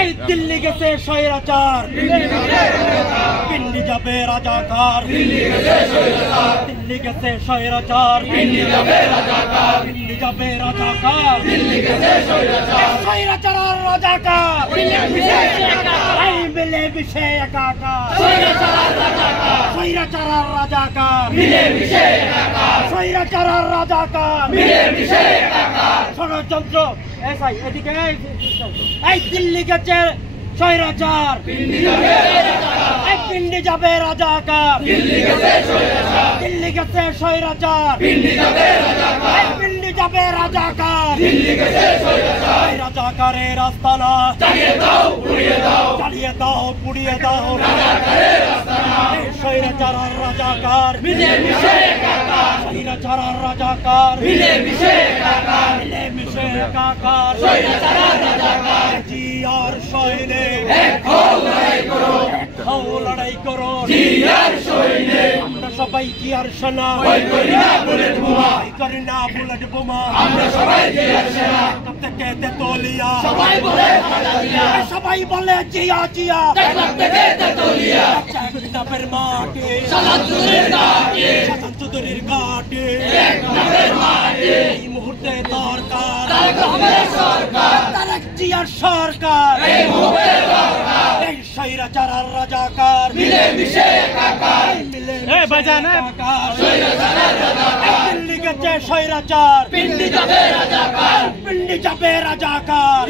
এই দিল্লি গেছে স্বৈরাচার, পিন্ডি যাবে রাজাকার। দিল্লি গেছে স্বৈরাচার, পিন্ডি যাবে রাজাকার। স্বৈরাচার আর রাজাকার এই মিলে মিশে একাকার। স্বৈরাচার আর রাজাকার মিলে মিশে একাকার। স্বৈরাচার আর রাজাকার মিলে মিশে একাকার। ষড়যন্ত্র এদিকে এই দিল্লি গেছে স্বৈরাচার, পিন্ডি যাবে রাজাকার। দিল্লি গেছে স্বৈরাচার, পিন্ডি যাবে রাজাকার। রাজাকারের আস্তানা জ্বালিয়ে দাও পুড়িয়ে দাও। স্বৈরাচার আর রাজাকার মিলে মিশে একাকার। স্বৈরাচার আর রাজাকার মিলে মিশে একাকার। স্বৈরাচার আর রাজাকার জি আর সৈনিক এক হও লড়াই করো। জি আর সৈনিক আমরা সবাই জি আর সেনা, ভয় করি না বুলেট বোমা। আমরা সবাই জি আর সেনা, থেকে তেতুলিয়া সবাই বলে জিয়া জিয়া। নামের মাঠে চৌধুরীর ঘাটে এই মুহূর্তে দরকার তারেক জিয়ার সরকার। এই স্বৈরাচার আর রাজাকার মিলে মিশে একাকার। দিল্লি গেছে স্বৈরাচার, পিন্ডি যাবে রাজাকার।